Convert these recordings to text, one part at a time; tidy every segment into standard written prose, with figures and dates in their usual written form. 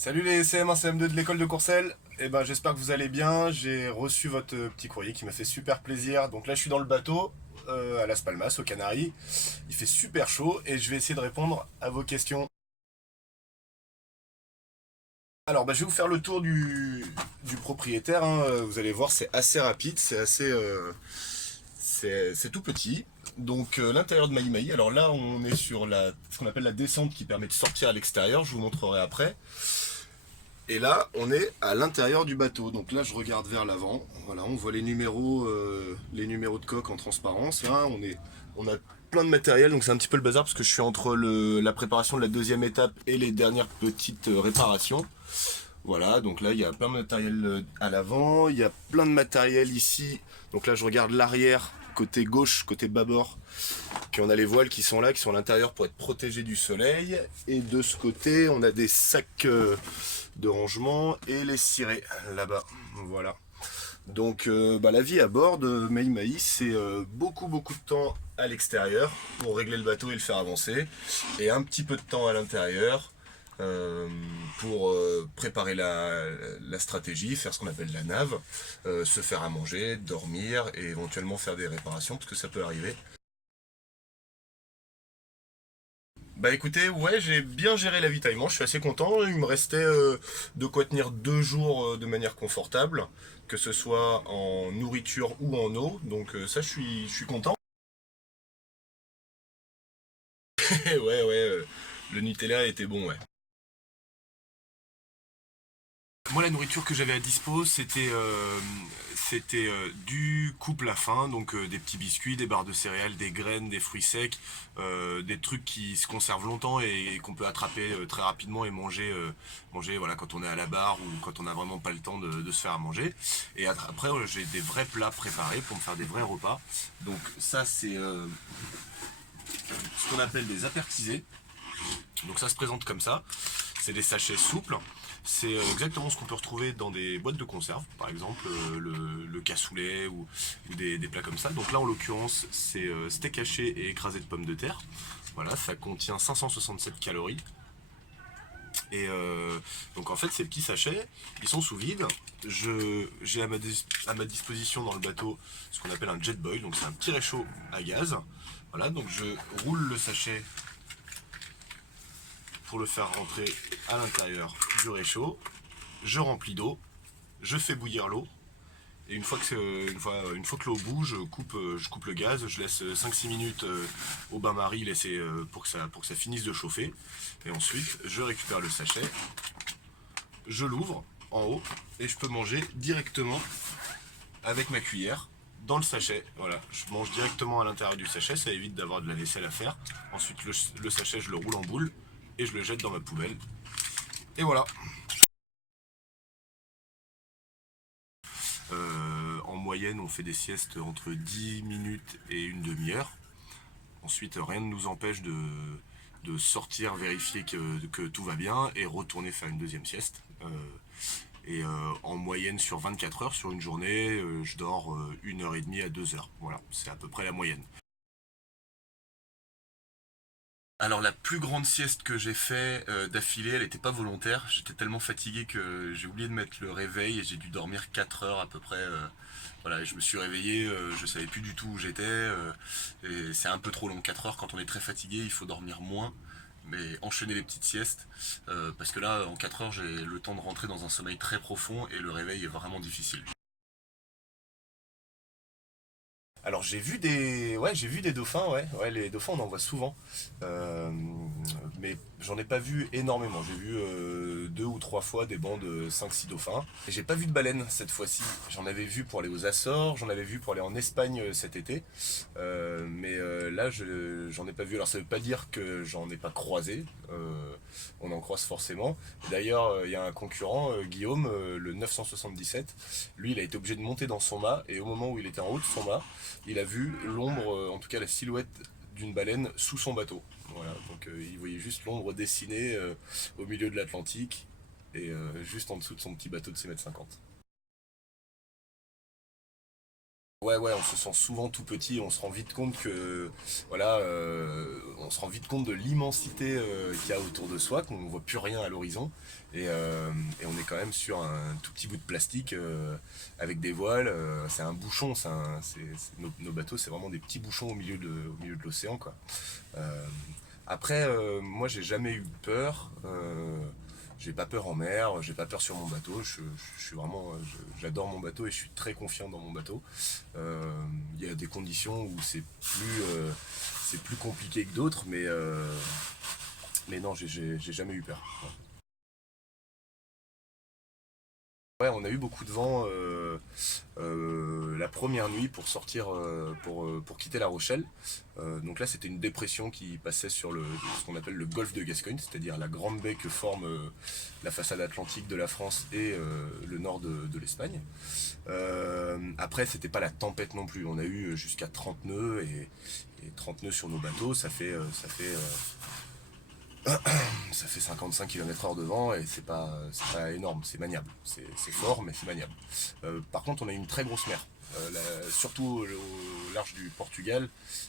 Salut les CM1, CM2 de l'école de Courcelles. J'espère que vous allez bien. J'ai reçu votre petit courrier qui m'a fait super plaisir. Donc là je suis dans le bateau à Las Palmas, aux Canaries. Il fait super chaud et je vais essayer de répondre à vos questions. Je vais vous faire le tour du propriétaire, hein. Vous allez voir, c'est assez rapide, c'est tout petit. Donc l'intérieur de Maï Maï. Alors là on est sur ce qu'on appelle la descente qui permet de sortir à l'extérieur. Je vous montrerai après. Et là, on est à l'intérieur du bateau. Donc là, je regarde vers l'avant. Voilà, on voit les numéros de coque en transparence. Là, on a plein de matériel. Donc c'est un petit peu le bazar parce que je suis entre la préparation de la deuxième étape et les dernières petites réparations. Voilà, donc là, il y a plein de matériel à l'avant. Il y a plein de matériel ici. Donc là, je regarde l'arrière, côté gauche, côté bâbord. Puis on a les voiles qui sont là, qui sont à l'intérieur pour être protégés du soleil. Et de ce côté, on a des sacs de rangement et les cirés là-bas. Voilà. Donc la vie à bord de Maï Maï, c'est beaucoup de temps à l'extérieur pour régler le bateau et le faire avancer. Et un petit peu de temps à l'intérieur pour préparer la stratégie, faire ce qu'on appelle la nave, se faire à manger, dormir et éventuellement faire des réparations parce que ça peut arriver. Bah écoutez, ouais, j'ai bien géré l'avitaillement, je suis assez content. Il me restait de quoi tenir 2 jours de manière confortable, que ce soit en nourriture ou en eau. Donc ça, je suis content. Ouais, le Nutella était bon, ouais. Moi, la nourriture que j'avais à dispo, c'était du couple à faim, donc des petits biscuits, des barres de céréales, des graines, des fruits secs, des trucs qui se conservent longtemps et qu'on peut attraper très rapidement et manger voilà, quand on est à la barre ou quand on n'a vraiment pas le temps de se faire à manger. Et après, j'ai des vrais plats préparés pour me faire des vrais repas. Donc ça, c'est ce qu'on appelle des apertisés. Donc ça se présente comme ça. C'est des sachets souples. C'est exactement ce qu'on peut retrouver dans des boîtes de conserve, par exemple le cassoulet ou des plats comme ça. Donc là en l'occurrence c'est steak haché et écrasé de pommes de terre. Voilà, ça contient 567 calories. Et donc en fait ces petits sachets, ils sont sous vide. J'ai à ma disposition dans le bateau ce qu'on appelle un jet boil, donc c'est un petit réchaud à gaz. Voilà, donc je roule le sachet pour le faire rentrer à l'intérieur du réchaud. Je remplis d'eau, je fais bouillir l'eau. Et une fois que l'eau bouge, je coupe le gaz, je laisse 5-6 minutes au bain-marie pour que ça finisse de chauffer. Et ensuite, je récupère le sachet, je l'ouvre en haut et je peux manger directement avec ma cuillère dans le sachet. Voilà, je mange directement à l'intérieur du sachet, ça évite d'avoir de la vaisselle à faire. Ensuite, le sachet, je le roule en boule et je le jette dans ma poubelle. Et voilà. En moyenne, on fait des siestes entre 10 minutes et une demi-heure. Ensuite, rien ne nous empêche de sortir, vérifier que tout va bien et retourner faire une deuxième sieste. En moyenne, sur 24 heures, sur une journée, je dors 1 heure et demie à 2 heures. Voilà, c'est à peu près la moyenne. Alors la plus grande sieste que j'ai fait d'affilée, elle n'était pas volontaire. J'étais tellement fatigué que j'ai oublié de mettre le réveil et j'ai dû dormir 4 heures à peu près. Voilà, et je me suis réveillé, je savais plus du tout où j'étais. Et c'est un peu trop long. 4 heures quand on est très fatigué, il faut dormir moins. Mais enchaîner les petites siestes. Parce que là, en 4 heures, j'ai le temps de rentrer dans un sommeil très profond et le réveil est vraiment difficile. Alors j'ai vu des dauphins, ouais, les dauphins on en voit souvent. Euh, mais j'en ai pas vu énormément. J'ai vu 2 ou 3 fois des bancs de 5-6 dauphins. Et j'ai pas vu de baleines cette fois-ci. J'en avais vu pour aller aux Açores, j'en avais vu pour aller en Espagne cet été. Là, j'en ai pas vu. Alors ça veut pas dire que j'en ai pas croisé. On en croise forcément. D'ailleurs, il y a un concurrent, Guillaume, le 977. Lui, il a été obligé de monter dans son mât et au moment où il était en haut de son mât, il a vu l'ombre, en tout cas la silhouette d'une baleine sous son bateau. Voilà, donc il voyait juste l'ombre dessinée au milieu de l'Atlantique et juste en dessous de son petit bateau de 6,50 m. Ouais, on se sent souvent tout petit, on se rend vite compte que, voilà, on se rend vite compte de l'immensité qu'il y a autour de soi, qu'on ne voit plus rien à l'horizon, et on est quand même sur un tout petit bout de plastique avec des voiles, c'est un bouchon, nos bateaux, c'est vraiment des petits bouchons au milieu de l'océan, quoi. Euh, Après, moi, j'ai jamais eu peur. J'ai pas peur en mer, j'ai pas peur sur mon bateau. Je suis vraiment, j'adore mon bateau et je suis très confiant dans mon bateau. Il y a des conditions où c'est plus compliqué que d'autres, mais non, j'ai jamais eu peur. Ouais, on a eu beaucoup de vent la première nuit pour sortir, pour quitter La Rochelle. Donc là, c'était une dépression qui passait sur ce qu'on appelle le golfe de Gascogne, c'est-à-dire la grande baie que forme la façade atlantique de la France et le nord de l'Espagne. Après, c'était pas la tempête non plus. On a eu jusqu'à 30 nœuds et 30 nœuds sur nos bateaux, ça fait 55 km/h de vent et c'est pas énorme, c'est maniable. C'est fort, mais c'est maniable. Par contre, on a eu une très grosse mer. Surtout au large du Portugal.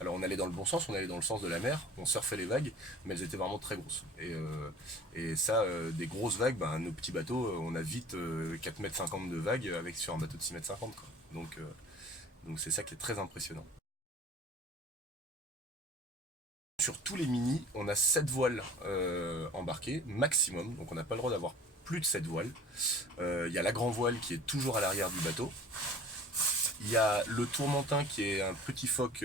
Alors on allait dans le bon sens, on allait dans le sens de la mer, on surfait les vagues, mais elles étaient vraiment très grosses. Et ça, des grosses vagues, ben, nos petits bateaux, on a vite 4,50 m de vagues avec sur un bateau de 6,50 m, quoi. Donc c'est ça qui est très impressionnant. Sur tous les mini, on a 7 voiles embarquées, maximum, donc on n'a pas le droit d'avoir plus de 7 voiles. Il y a la grand voile qui est toujours à l'arrière du bateau. Il y a le tourmentin qui est un petit phoque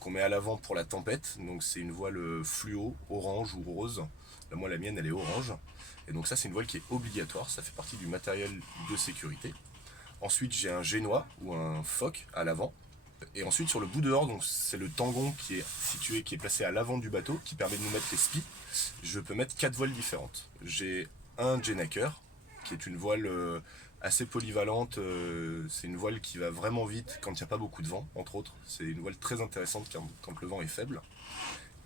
qu'on met à l'avant pour la tempête. Donc c'est une voile fluo, orange ou rose. Là, moi la mienne elle est orange. Et donc ça c'est une voile qui est obligatoire, ça fait partie du matériel de sécurité. Ensuite j'ai un génois ou un phoque à l'avant. Et ensuite sur le bout dehors, donc c'est le tangon qui est situé, qui est placé à l'avant du bateau, qui permet de nous mettre les spies. Je peux mettre 4 voiles différentes. J'ai un Jenaker, qui est une voile assez polyvalente. C'est une voile qui va vraiment vite quand il n'y a pas beaucoup de vent, entre autres. C'est une voile très intéressante quand le vent est faible.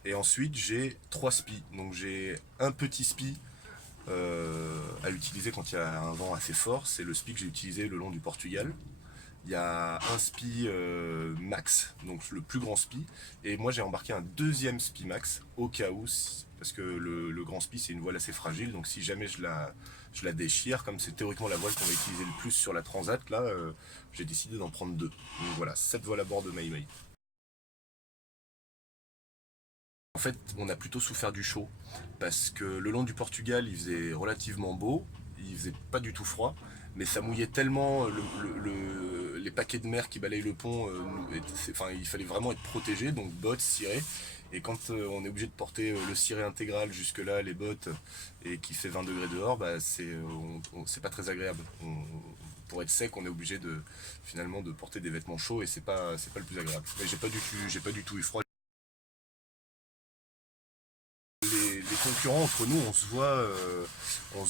Et ensuite j'ai 3 spies. Donc j'ai un petit spie à utiliser quand il y a un vent assez fort. C'est le spi que j'ai utilisé le long du Portugal. Il y a un spi max, donc le plus grand spi, et moi j'ai embarqué un deuxième spi max au cas où, parce que le grand spi c'est une voile assez fragile, donc si jamais je la déchire, comme c'est théoriquement la voile qu'on va utiliser le plus sur la transat, là j'ai décidé d'en prendre deux. Donc voilà, 7 voiles à bord de Maïmaï. En fait, on a plutôt souffert du chaud, parce que le long du Portugal il faisait relativement beau, il faisait pas du tout froid, mais ça mouillait tellement les paquets de mer qui balayent le pont, enfin, il fallait vraiment être protégé, donc bottes, ciré. Et quand on est obligé de porter le ciré intégral jusque là, les bottes, et qu'il fait 20 degrés dehors, bah, c'est pas très agréable. Pour être sec, on est obligé finalement de porter des vêtements chauds et c'est pas le plus agréable. Mais j'ai pas du tout eu froid. Les concurrents entre nous, on se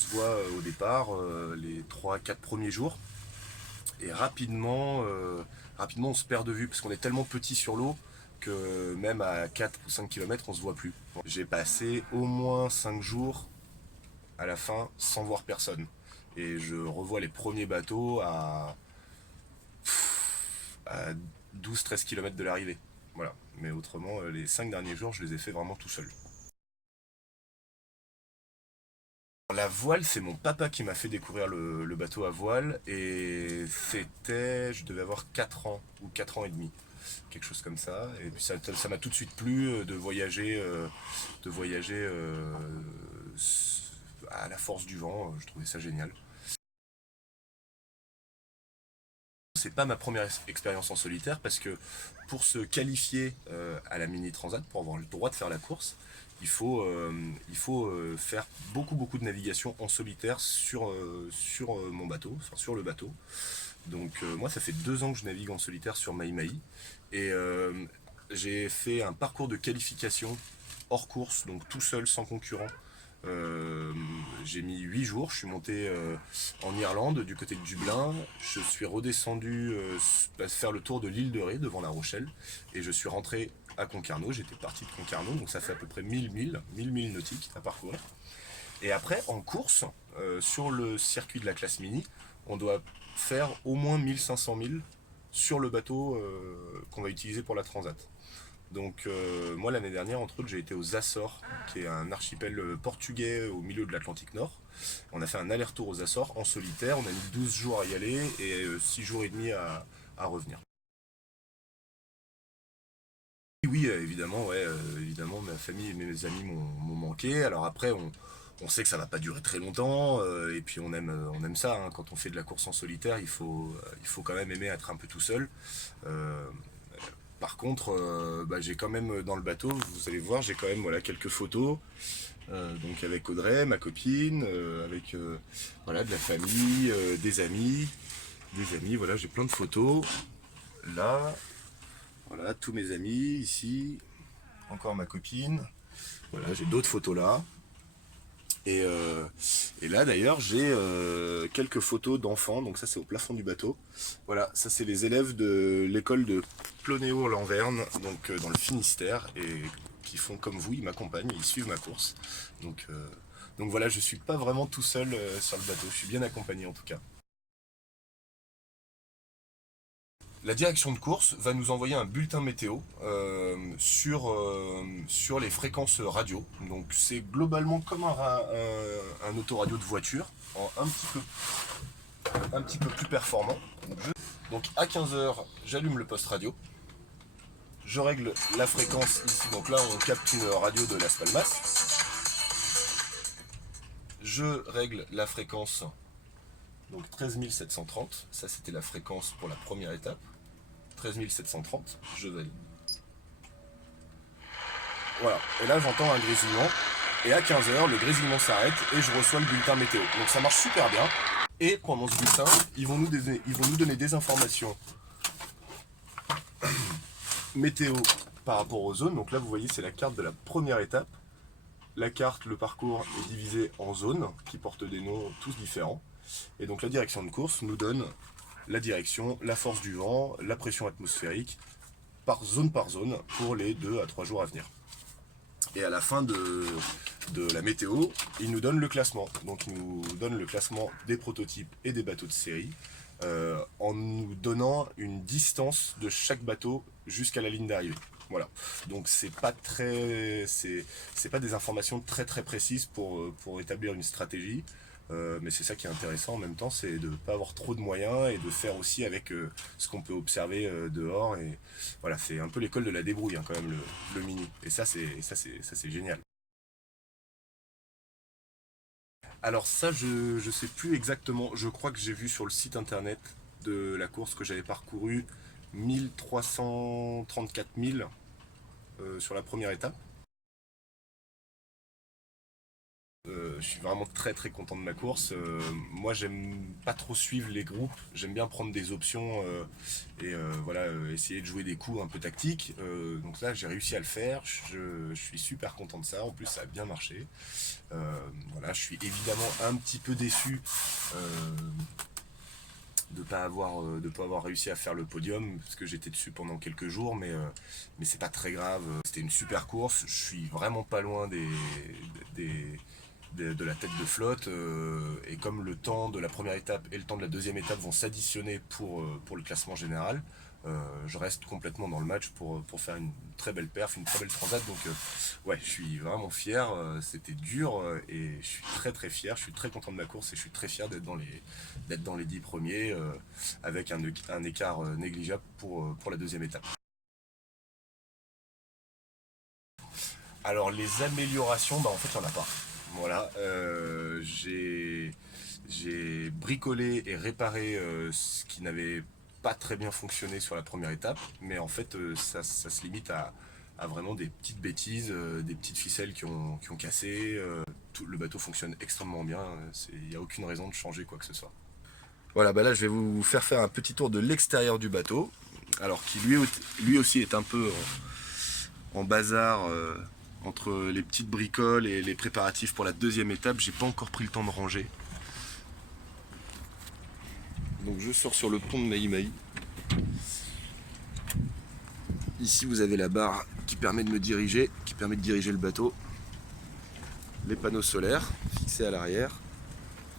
voit au départ les 3 4 premiers jours. Et rapidement on se perd de vue parce qu'on est tellement petit sur l'eau que même à 4 ou 5 km on se voit plus. J'ai passé au moins 5 jours à la fin sans voir personne. Et je revois les premiers bateaux à 12-13 km de l'arrivée. Voilà. Mais autrement, les 5 derniers jours, je les ai fait vraiment tout seul. La voile, c'est mon papa qui m'a fait découvrir le bateau à voile et je devais avoir 4 ans ou 4 ans et demi, quelque chose comme ça. Et puis ça m'a tout de suite plu de voyager à la force du vent. Je trouvais ça génial. C'est pas ma première expérience en solitaire parce que pour se qualifier à la mini transat, pour avoir le droit de faire la course, il faut faire beaucoup de navigation en solitaire sur mon bateau, enfin sur le bateau. Donc moi ça fait 2 ans que je navigue en solitaire sur Maïmaï et j'ai fait un parcours de qualification hors course, donc tout seul, sans concurrent. J'ai mis 8 jours, je suis monté en Irlande, du côté de Dublin, je suis redescendu faire le tour de l'île de Ré devant La Rochelle, et je suis rentré à Concarneau, j'étais parti de Concarneau, donc ça fait à peu près 1000 milles nautiques à parcourir. Et après, en course, sur le circuit de la classe mini, on doit faire au moins 1500 milles sur le bateau qu'on va utiliser pour la transat. Donc moi l'année dernière, entre autres, j'ai été aux Açores, qui est un archipel portugais au milieu de l'Atlantique Nord. On a fait un aller-retour aux Açores en solitaire, on a mis 12 jours à y aller et 6 jours et demi à revenir. Oui, évidemment, ouais, évidemment, ma famille et mes amis m'ont manqué. Alors après, on sait que ça va pas durer très longtemps, et puis on aime ça, hein. Quand on fait de la course en solitaire, il faut quand même aimer être un peu tout seul. Euh, Par contre, j'ai quand même dans le bateau, vous allez voir, j'ai quand même voilà, quelques photos. Donc avec Audrey, ma copine, avec voilà, de la famille, des amis, voilà, j'ai plein de photos. Là, voilà, tous mes amis, ici, encore ma copine. Voilà, j'ai d'autres photos là. Et là d'ailleurs j'ai quelques photos d'enfants, donc ça c'est au plafond du bateau. Voilà, ça c'est les élèves de l'école de Plonéo-Lanverne, donc dans le Finistère, et qui font comme vous, ils m'accompagnent, ils suivent ma course. Donc voilà, je suis pas vraiment tout seul sur le bateau, je suis bien accompagné en tout cas. La direction de course va nous envoyer un bulletin météo sur les fréquences radio. Donc c'est globalement comme un autoradio de voiture, un petit peu plus performant. Donc à 15h, j'allume le poste radio. Je règle la fréquence ici. Donc là, on capte une radio de Las Palmas. Je règle la fréquence, donc 13 730. Ça, c'était la fréquence pour la première étape. 13 730, je valide. Voilà, et là j'entends un grésillement, et à 15h, le grésillement s'arrête, et je reçois le bulletin météo. Donc ça marche super bien, et pendant ce bulletin, ils vont nous donner des informations météo par rapport aux zones. Donc là vous voyez, c'est la carte de la première étape. La carte, le parcours est divisé en zones, qui portent des noms tous différents. Et donc la direction de course nous donne la direction, la force du vent, la pression atmosphérique, par zone pour les 2 à 3 jours à venir. Et à la fin de la météo, il nous donne le classement. Donc il nous donne le classement des prototypes et des bateaux de série, en nous donnant une distance de chaque bateau jusqu'à la ligne d'arrivée. Voilà. Donc c'est pas des informations très précises pour établir une stratégie. Mais c'est ça qui est intéressant en même temps, c'est de ne pas avoir trop de moyens et de faire aussi avec ce qu'on peut observer dehors. Et voilà, c'est un peu l'école de la débrouille, hein, quand même, le mini. Et ça c'est génial. Alors ça, je sais plus exactement. Je crois que j'ai vu sur le site internet de la course que j'avais parcouru 1334 milles sur la première étape. Je suis vraiment très content de ma course. Moi j'aime pas trop suivre les groupes, j'aime bien prendre des options et voilà, essayer de jouer des coups un peu tactiques. Donc là j'ai réussi à le faire, je suis super content de ça, en plus ça a bien marché. Voilà, je suis évidemment un petit peu déçu de pas avoir réussi à faire le podium parce que j'étais dessus pendant quelques jours, mais c'est pas très grave. C'était une super course, je suis vraiment pas loin de la tête de flotte, et comme le temps de la première étape et le temps de la deuxième étape vont s'additionner pour le classement général, je reste complètement dans le match pour faire une très belle perf, une très belle transat. Donc ouais, je suis vraiment fier, c'était dur, et je suis très fier, je suis très content de ma course et je suis très fier d'être dans les 10 premiers, avec un écart négligeable pour la deuxième étape. Alors les améliorations, en fait il n'y en a pas. Voilà, j'ai bricolé et réparé ce qui n'avait pas très bien fonctionné sur la première étape, mais en fait ça se limite à vraiment des petites bêtises, des petites ficelles qui ont cassé. Le bateau fonctionne extrêmement bien, il n'y a aucune raison de changer quoi que ce soit. Voilà, là je vais vous faire un petit tour de l'extérieur du bateau, alors qui lui aussi est un peu en bazar. Entre les petites bricoles et les préparatifs pour la deuxième étape, j'ai pas encore pris le temps de ranger. Donc je sors sur le pont de Maïmaï. Ici vous avez la barre qui permet de me diriger, qui permet de diriger le bateau. Les panneaux solaires fixés à l'arrière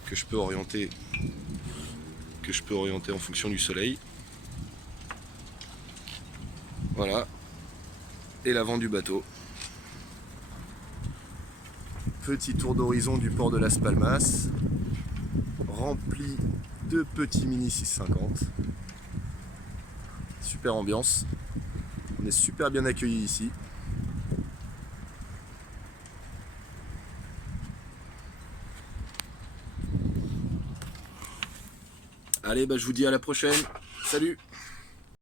que je peux orienter en fonction du soleil. Voilà. Et l'avant du bateau. Petit tour d'horizon du port de Las Palmas, rempli de petits mini 650. Super ambiance. On est super bien accueillis ici. Allez, bah, je vous dis à la prochaine. Salut!